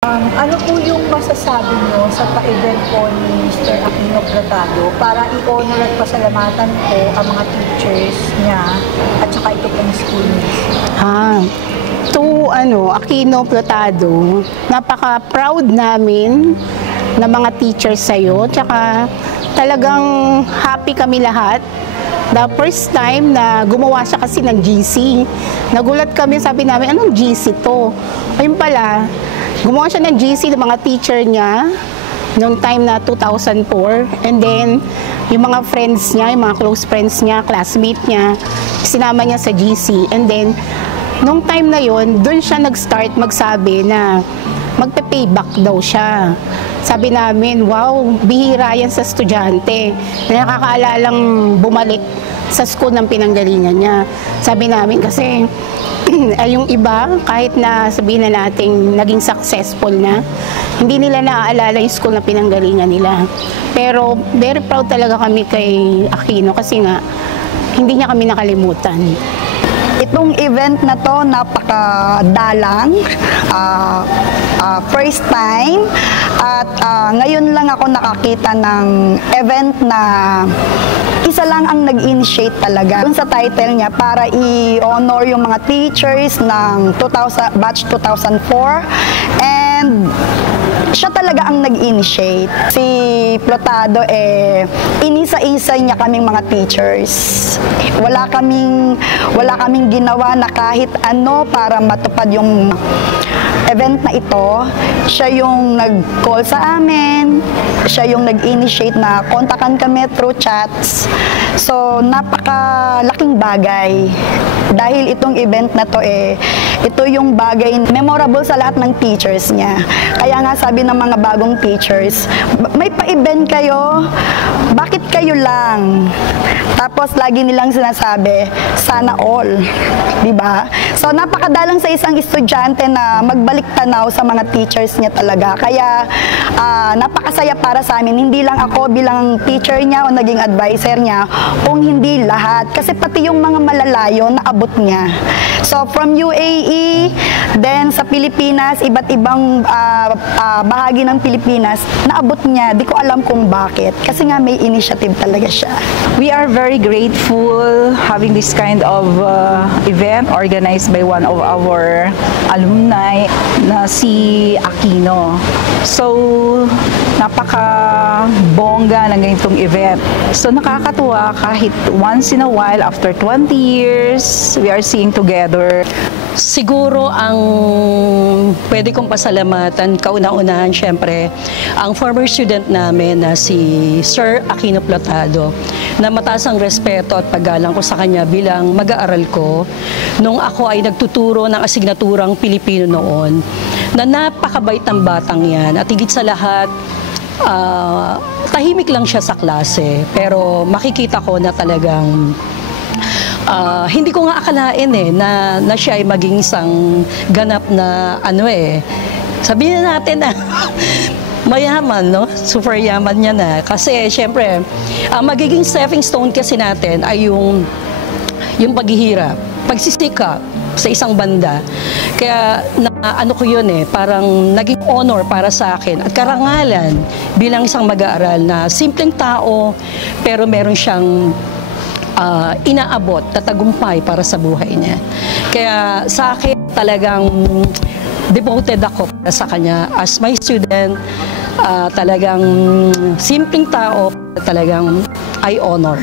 Ano po yung masasabi nyo sa pa-event po ni Mr. Aquino Platado para i-honor at pasalamatan po ang mga teachers niya at saka ito pong school Aquino Platado, napaka-proud namin na mga teachers sa'yo, tsaka talagang happy kami lahat. The first time na gumawa siya kasi ng GC, nagulat kami, sabi namin, anong GC to? Ayun pala, gumawa siya ng GC ng mga teacher niya noong time na 2004, and then yung mga friends niya, yung mga close friends niya, classmate niya, sinama niya sa GC, and then nung time na yon, doon siya nag-start magsabi na magpe-payback daw siya. Sabi namin, wow, bihira yan sa estudyante na nakakaalalang bumalik sa school ng pinanggalingan niya. Sabi namin kasi yung iba, kahit na sabihin na natin naging successful na, hindi nila naaalala yung school na pinanggalingan nila. Pero very proud talaga kami kay Aquino kasi nga hindi niya kami nakalimutan. Itong event na to napakadalang, first time, at ngayon lang ako nakakita ng event na isa lang ang nag-initiate talaga. Dun sa title niya, para i-honor yung mga teachers ng batch 2004, and siya talaga ang nag-initiate. Si Platado, inisa-isa niya kaming mga teachers. Wala kaming ginawa na kahit ano para matupad yung event na ito. Siya yung nag-call sa amin, siya yung nag-initiate na kontakan kami through chats. So, napakalaking bagay. Dahil itong event na to ito yung bagay memorable sa lahat ng teachers niya. Kaya nga sabi ng mga bagong teachers, may pa-event kayo, bakit kayo lang? Tapos lagi nilang sinasabi, sana all. Diba? So napakadalang sa isang estudyante na magbalik tanaw sa mga teachers niya talaga. Kaya napakasaya para sa amin, hindi lang ako bilang teacher niya o naging advisor niya, kung hindi lahat. Kasi pati yung mga malalayo naabot niya. So from UAE, then sa Pilipinas, iba't ibang bahagi ng Pilipinas, naabot niya. Di ko alam kung bakit. Kasi nga may initiative talaga siya. We are very grateful having this kind of event organized by one of our alumni na si Aquino. So, napaka-bongga ng ganitong event. So, nakakatuwa kahit once in a while, after 20 years, we are seeing together. Siguro ang pwede kong pasalamatan, kauna-unahan syempre, ang former student namin na si Sir Aquino Platado, na mataas ang respeto at paggalang ko sa kanya bilang mag-aaral ko nung ako ay nagtuturo ng asignaturang Pilipino noon, na napakabait ng batang yan at higit sa lahat, tahimik lang siya sa klase, pero makikita ko na talagang hindi ko nga akalain na siya ay maging isang ganap na sabihin natin na mayaman, no? Super yaman niya na. Kasi syempre, magiging stepping stone kasi natin ay yung paghihirap, pagsisikap sa isang banda. Kaya ko yun parang naging honor para sa akin at karangalan bilang isang mag-aaral na simpleng tao pero meron siyang inaabot na tagumpay para sa buhay niya. Kaya sa akin talagang devoted ako para sa kanya as my student. Talagang simpleng tao, talagang I honor.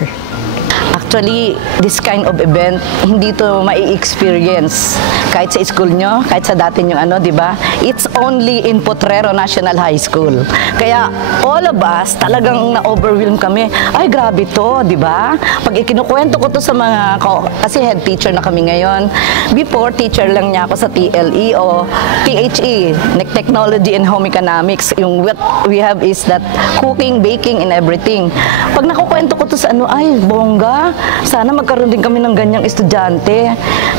Actually, this kind of event, hindi to mai-experience kahit sa school nyo, kahit sa dati nyo di ba? It's only in Potrero National High School. Kaya all of us, talagang na-overwhelm kami. Ay, grabe to, di ba? Pag ikinukwento ko to sa mga, kasi head teacher na kami ngayon. Before, teacher lang niya ako sa TLE o THE, Technology and Home Economics. Yung what we have is that cooking, baking, and everything. Pag nakukwento ko to sa ay, bongga, sana magkaroon din kami ng ganyang estudyante.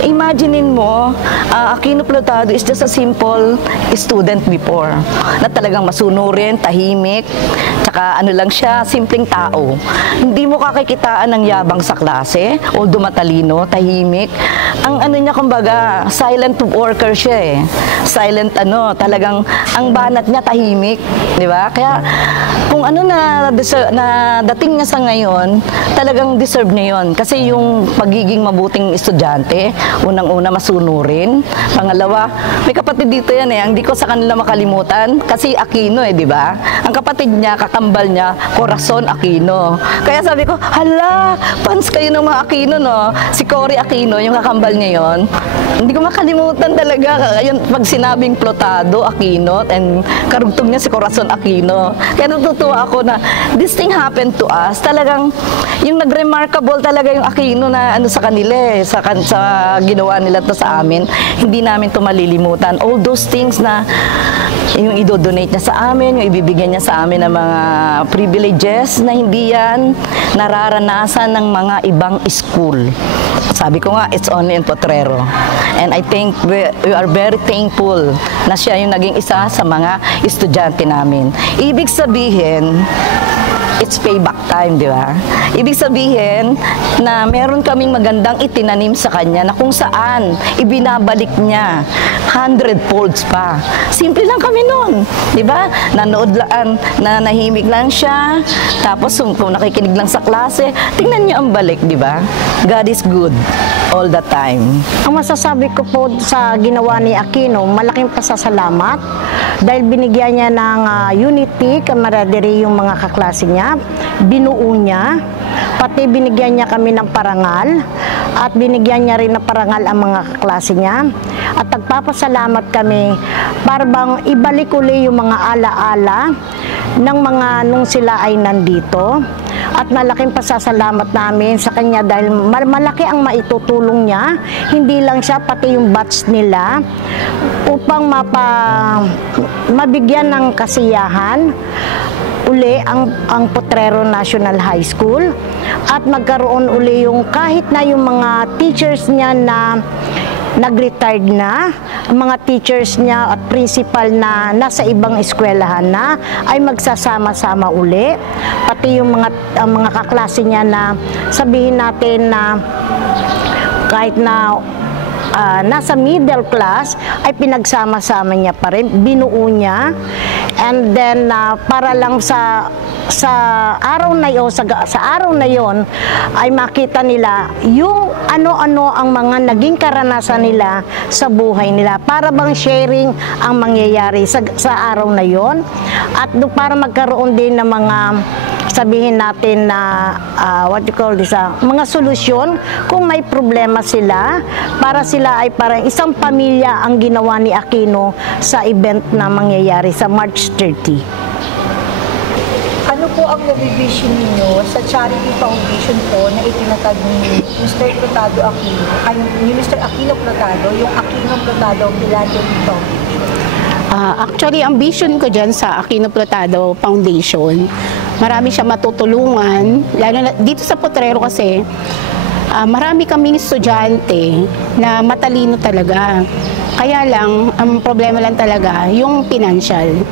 Imaginein mo, Aquino Plotado is just a simple student before, na talagang masunurin, tahimik, tsaka ano lang siya, simpleng tao. Hindi mo kakikitaan ng yabang sa klase, although matalino, tahimik. Ang ano niya, kumbaga, silent worker siya eh. Silent talagang, ang banat niya tahimik, di ba? Kaya, kung ano na dating niya sa ngayon, talagang deserve niya yun. Kasi yung pagiging mabuting estudyante, unang-una masunurin. Pangalawa, may kapatid dito yan eh, hindi ko sa kanila makalimutan. Kasi Aquino eh, di ba? Ang kapatid niya, kakambal niya, Corazon Aquino. Kaya sabi ko, hala, fans kayo ng mga Aquino, no? Si Cory Aquino, yung kakambal niya yon. Hindi ko makalimutan talaga. Yun, pag sinabing Plotado Aquino, and karugtong niya si Corazon Aquino. Kaya natutuwa ako na this thing happened to us. Talagang, yung nag-remarkable talaga yung Aquino na sa kanila eh, sa ginawa nila to sa amin. Hindi namin to malilimutan. All those things na yung idodonate niya sa amin, yung ibibigyan niya sa amin ng mga privileges na hindi yan nararanasan ng mga ibang school. Sabi ko nga, it's only in Potrero. And I think we are very thankful na siya yung naging isa sa mga estudyante namin. Ibig sabihin, it's payback time, di ba? Ibig sabihin na meron kaming magandang itinanim sa kanya na kung saan ibinabalik niya 100-folds pa. Simple lang kami noon, di ba? Nanood lang, nanahimik lang siya, tapos kung nakikinig lang sa klase, tingnan niyo ang balik, di ba? God is good all the time. Ang masasabi ko po sa ginawa ni Aquino, malaking pasasalamat dahil binigyan niya ng unity, camaraderie yung mga kaklase niya, binuo niya, pati binigyan niya kami ng parangal at binigyan niya rin ng parangal ang mga kaklase niya. At nagpapasalamat kami para bang ibalik uli yung mga alaala ng mga nung sila ay nandito. At malaking pasasalamat namin sa kanya dahil malaki ang maitutulong niya, hindi lang siya, pati yung batch nila, upang mabigyan ng kasiyahan uli ang Potrero National High School at magkaroon uli yung kahit na yung mga teachers niya na nag-retired na, mga teachers niya at principal na nasa ibang eskwelahan na ay magsasama-sama uli, pati yung mga kaklase niya na sabihin natin na kahit na nasa middle class ay pinagsama-sama niya pa rin, binuo niya. And then para lang sa araw na yon, sa araw na yon ay makita nila yung ano-ano ang mga naging karanasan nila sa buhay nila, para bang sharing ang mangyayari sa araw na yon, at para magkaroon din ng mga sabihin natin na what you call this, mga solusyon kung may problema sila, para sila ay parang isang pamilya ang ginawa ni Aquino sa event na mangyayari sa March 30. Ano po ang nabivision ninyo sa charity foundation po na itinatag ni Mr. Plotado Aquino, ni Mr. Aquino Plotado, yung Aquino Plotado Philanthropy Foundation? Actually, ang vision ko dyan sa Aquino Plotado Foundation, marami siya matutulungan, lalo na dito sa Potrero kasi, marami kaming estudyante na matalino talaga. Kaya lang, ang problema lang talaga, yung financial.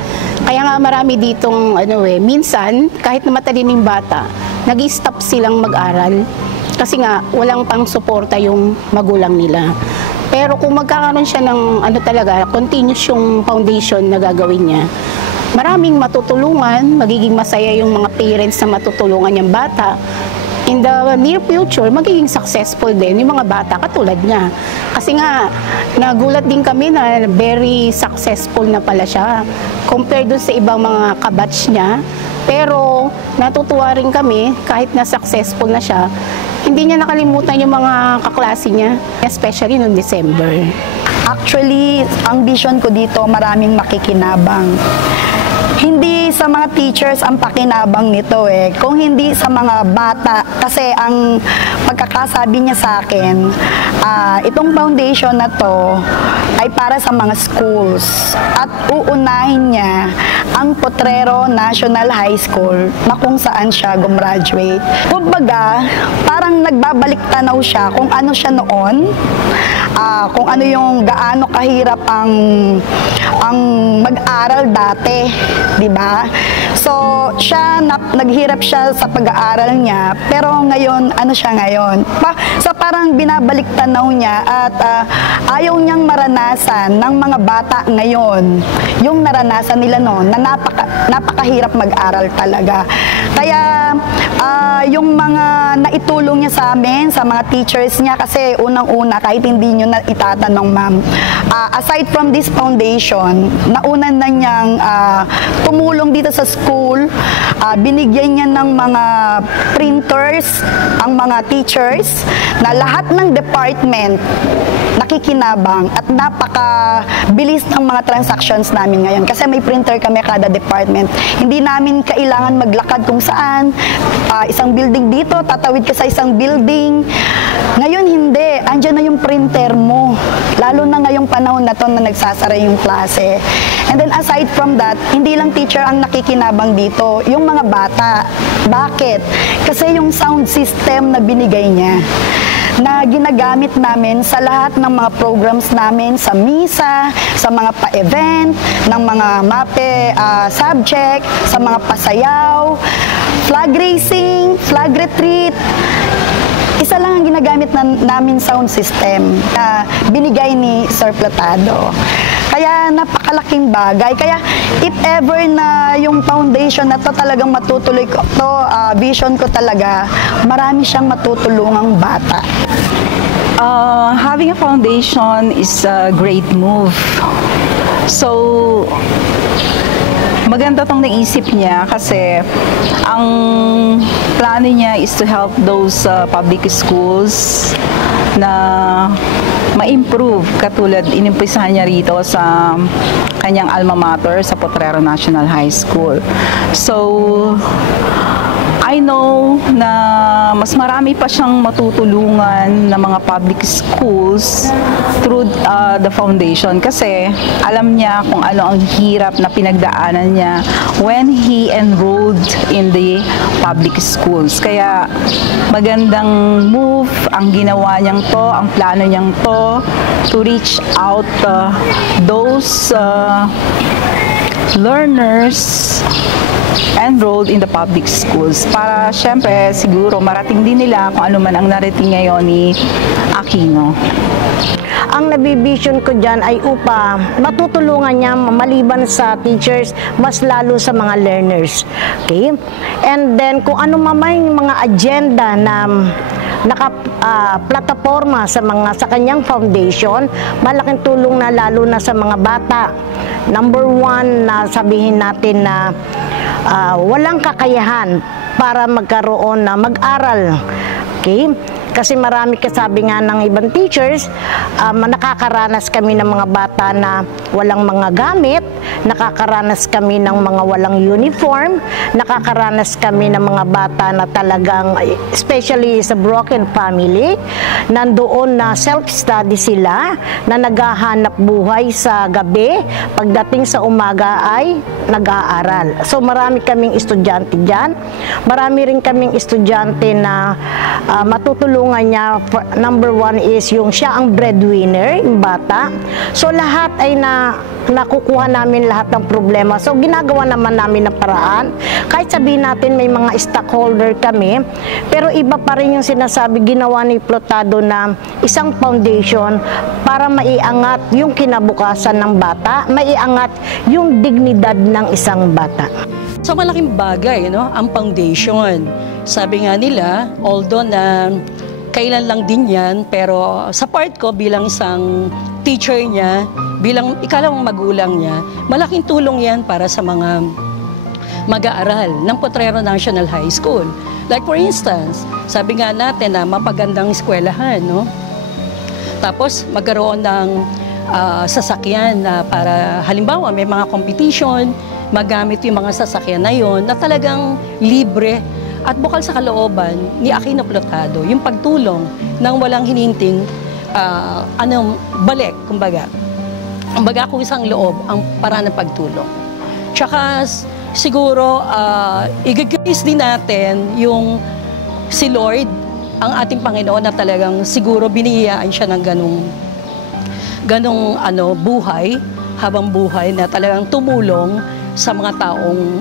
Kaya nga marami ditong, minsan, kahit na matalining bata, nag-stop silang mag-aral. Kasi nga, walang pang suporta yung magulang nila. Pero kung magkakaroon siya ng continuous yung foundation na gagawin niya, maraming matutulungan, magiging masaya yung mga parents na matutulungan yung bata. In the near future, magiging successful din yung mga bata katulad niya. Kasi nga, nagulat din kami na very successful na pala siya compared dun sa ibang mga kabatch niya. Pero natutuwa rin kami kahit na successful na siya, hindi niya nakalimutan yung mga kaklase niya, especially noong December. Actually, ang vision ko dito, maraming makikinabang. Hindi sa mga teachers ang pakinabang nito kung hindi sa mga bata. Kasi ang pagkakasabi niya sa akin, itong foundation na to ay para sa mga schools. At uunahin niya ang Potrero National High School na kung saan siya gumraduate. Kumbaga, parang nagbabalik tanaw siya kung ano siya noon, kung ano yung gaano kahirap ang mag-aral dati, di ba? So, naghirap siya sa pag-aaral niya, pero ngayon, ano siya ngayon? So, parang binabalik tanaw niya at ayaw niyang maranasan ng mga bata ngayon yung naranasan nila noon na napakahirap mag-aral talaga. Kaya, yung mga naitulong niya sa amin, sa mga teachers niya, kasi unang-una, kahit hindi niyo na itatanong, ma'am, aside from this foundation, naunan na niyang tumulong dito sa school, binigyan niya ng mga printers, ang mga teachers, na lahat ng department nakikinabang at napakabilis ng mga transactions namin ngayon. Kasi may printer kami kada department. Hindi namin kailangan maglakad kung saan. Isang building dito, tatawid ka sa isang building. Ngayon hindi. Andiyan na yung printer mo. Lalo na ngayong panahon na to na nagsasara yung klase. And then aside from that, hindi lang teacher ang nakikinabang dito, yung mga bata. Bakit? Kasi yung sound system na binigay niya, na ginagamit namin sa lahat ng mga programs namin, sa misa, sa mga pa-event, ng mga MAPE subject, sa mga pasayaw, flag racing, flag retreat. Isa lang ang ginagamit namin sound system na binigay ni Sir Plotado. Kaya napakalaking bagay. Kaya if ever na yung foundation na to talagang matutuloy ko to, vision ko talaga, marami siyang matutulungang bata. Having a foundation is a great move. So, maganda tong naisip niya kasi ang plano niya is to help those public schools na ma-improve, katulad inimpisahan niya rito sa kanyang alma mater sa Potrero National High School. So, I know na mas marami pa siyang matutulungan ng mga public schools through the foundation kasi alam niya kung ano ang hirap na pinagdaanan niya when he enrolled in the public schools. Kaya magandang move ang ginawa niyang to, ang plano niyang to reach out those learners enrolled in the public schools para syempre siguro marating din nila kung ano man ang narating ngayon ni Aquino. Ang nabivision ko dyan ay upa matutulungan niya maliban sa teachers, mas lalo sa mga learners. Okay? And then kung ano mamay mga agenda na plataforma sa kanyang foundation, malaking tulong na lalo na sa mga bata. Number one, na sabihin natin na walang kakayahan para magkaroon na mag-aral. Okay? Kasi marami kasabi nga ng ibang teachers, nakakaranas kami ng mga bata na walang mga gamit, nakakaranas kami ng mga walang uniform, nakakaranas kami ng mga bata na talagang, especially sa broken family, nandoon na self-study sila, na naghahanap buhay sa gabi, pagdating sa umaga ay nag-aaral. So marami kaming estudyante dyan, marami rin kaming estudyante na matutulungan niya. Number one is yung siya ang breadwinner, yung bata. So lahat ay nakukuha namin lahat ng problema. So ginagawa naman namin ng paraan. Kahit sabihin natin may mga stockholder kami, pero iba pa rin yung sinasabi ginawa ni Plotado na isang foundation para maiangat yung kinabukasan ng bata, maiangat yung dignidad ng isang bata. So malaking bagay, no, ang foundation. Sabi nga nila, although na kailan lang din yan, pero sa part ko bilang isang teacher niya, bilang ikalawang magulang niya, malaking tulong yan para sa mga mag-aaral ng Potrero National High School. Like for instance, sabi nga natin na mapagandang eskwelahan, no? Tapos magkaroon ng sasakyan na para halimbawa may mga competition, magamit yung mga sasakyan na yon na talagang libre at bukal sa kalooban ni Aquino Plotado, yung pagtulong ng walang hininting balik, kumbaga. Kumbaga kung isang loob ang paraan ng pagtulong. Tsaka siguro, i-grace din natin yung si Lord, ang ating Panginoon, na talagang siguro biniyayaan siya ng ganong buhay, habang buhay, na talagang tumulong sa mga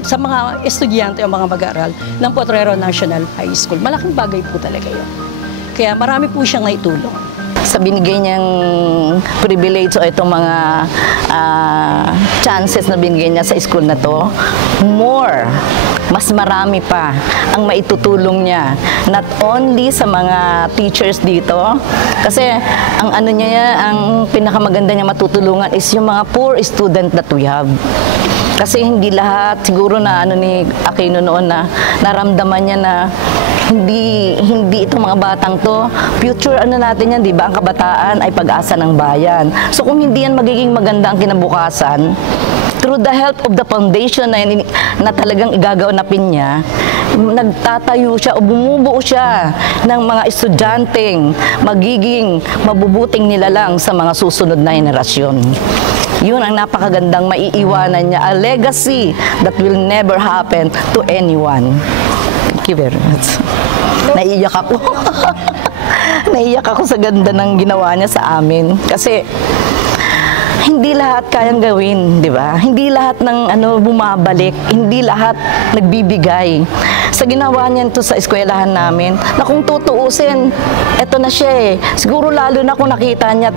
sa mga estudyante o mga mag-aaral ng Potrero National High School. Malaking bagay po talaga yun. Kaya marami po siyang naitulong. Sa binigay niyang privilege o itong mga chances na binigay niya sa school na to, mas marami pa ang maitutulong niya. Not only sa mga teachers dito, kasi ang ang pinakamaganda niya matutulungan is yung mga poor student that we have. Kasi hindi lahat, siguro na ni Aquino noon na naramdaman niya na hindi itong mga batang to, future natin yan, di ba? Ang kabataan ay pag-asa ng bayan. So kung hindi yan magiging maganda ang kinabukasan, through the help of the foundation na talagang igagawanapin niya, nagtatayo siya o bumubuo siya ng mga estudyanteng magiging mabubuting nilalang sa mga susunod na henerasyon. Yun ang napakagandang maiiwanan niya, a legacy that will never happen to anyone. Thank you very much. Naiiyak ako. Naiiyak ako sa ganda ng ginawa niya sa amin. Kasi hindi lahat kayang gawin, di ba? Hindi lahat ng bumabalik, hindi lahat nagbibigay. Sa ginawa niya ito sa eskwelahan namin, na kung tutuusin, eto na siya eh. Siguro lalo na kung nakita niya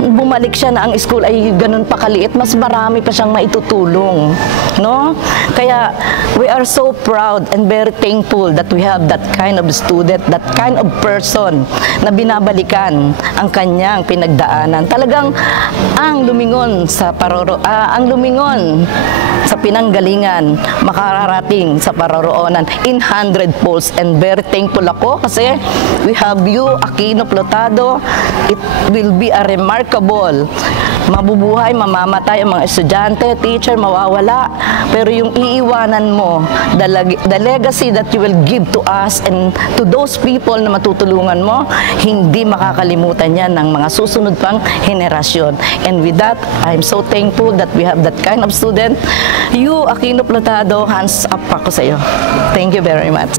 bumalik siya na ang school ay ganun pa kaliit, mas marami pa siyang maitutulong, no? Kaya we are so proud and very thankful that we have that kind of student, that kind of person na binabalikan ang kanyang pinagdaanan. Talagang ang lumingon sa pinanggalingan, makararating sa paroroonan in 100 folds, and very thankful ako kasi we have you, Aquino Plotado. It will be a remarkable, mabubuhay, mamamatay ang mga estudyante, teacher, mawawala, pero yung iiwanan mo, the legacy that you will give to us and to those people na matutulungan mo, hindi makakalimutan yan ng mga susunod pang henerasyon. And with that, I'm so thankful that we have that kind of student. You, Aquino Plotado, hands up ako sa iyo. Thank you very much.